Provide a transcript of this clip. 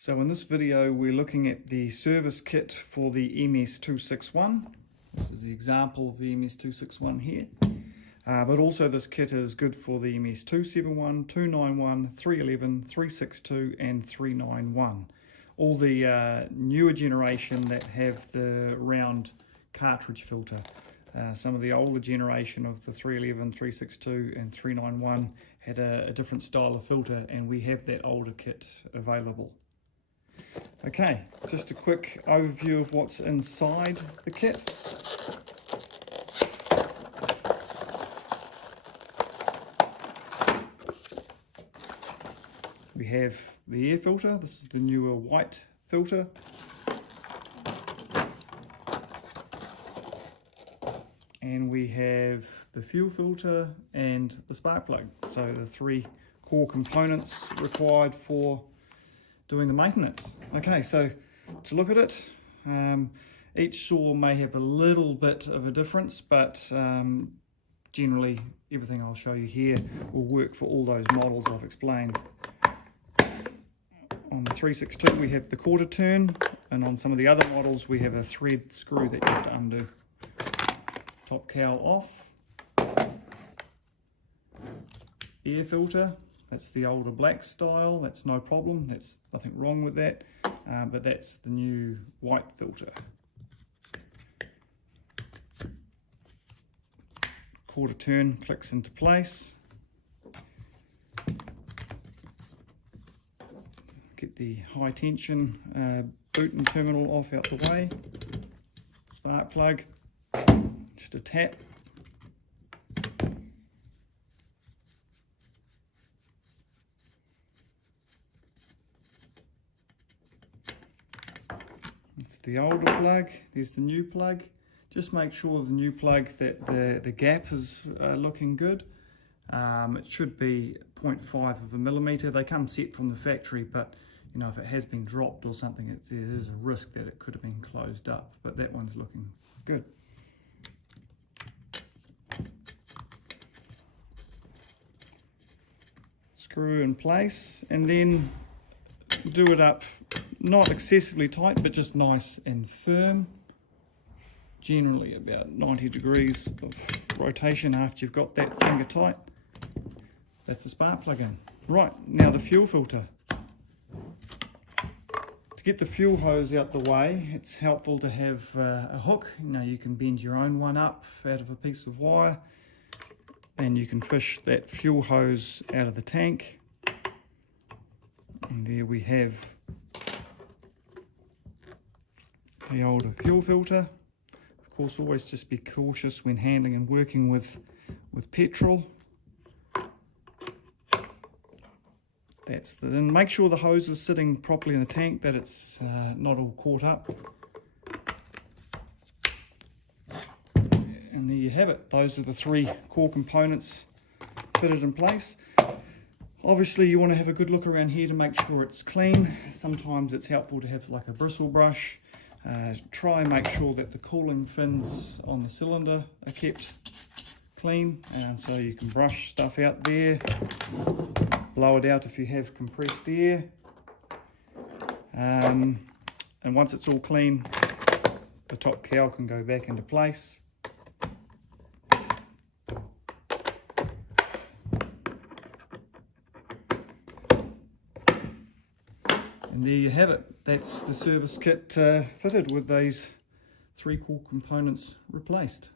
So in this video we're looking at the service kit for the MS261. This is the example of the MS261 here. But also this kit is good for the MS271, 291, 311, 362 and 391. All the newer generation that have the round cartridge filter. Some of the older generation of the 311, 362 and 391 had a different style of filter, and we have that older kit available. Okay, just a quick overview of what's inside the kit. We have the air filter. This is the newer white filter. And we have the fuel filter and the spark plug. So the three core components required for doing the maintenance. Okay, so to look at it, each saw may have a little bit of a difference, but generally everything I'll show you here will work for all those models I've explained. On the 362 we have the quarter turn, and on some of the other models we have a thread screw that you have to undo. Top cowl off. Air filter, that's the older black style, that's no problem, that's nothing wrong with that, but that's the new white filter. Quarter turn clicks into place. Get the high tension boot and terminal off out the way. Spark plug, just a tap. It's the older plug, there's the new plug. Just make sure the new plug that the gap is looking good. It should be 0.5 of a millimetre. They come set from the factory, but you know, if it has been dropped or something, there is a risk that it could have been closed up, but that one's looking good. Screw in place, and then do it up, not excessively tight, but just nice and firm. Generally about 90 degrees of rotation after you've got that finger tight. That's the spark plug in. Right, now the fuel filter. To get the fuel hose out the way, it's helpful to have a hook. You know, you can bend your own one up out of a piece of wire, and you can fish that fuel hose out of the tank. And there we have the older fuel filter. Of course, always just be cautious when handling and working with petrol. And make sure the hose is sitting properly in the tank, that it's not all caught up. And there you have it. Those are the three core components fitted in place. Obviously you want to have a good look around here to make sure it's clean. Sometimes it's helpful to have like a bristle brush. Try and make sure that the cooling fins on the cylinder are kept clean, and so you can brush stuff out there, blow it out if you have compressed air, and once it's all clean, the top cowl can go back into place. And there you have it. That's the service kit fitted with these three core components replaced.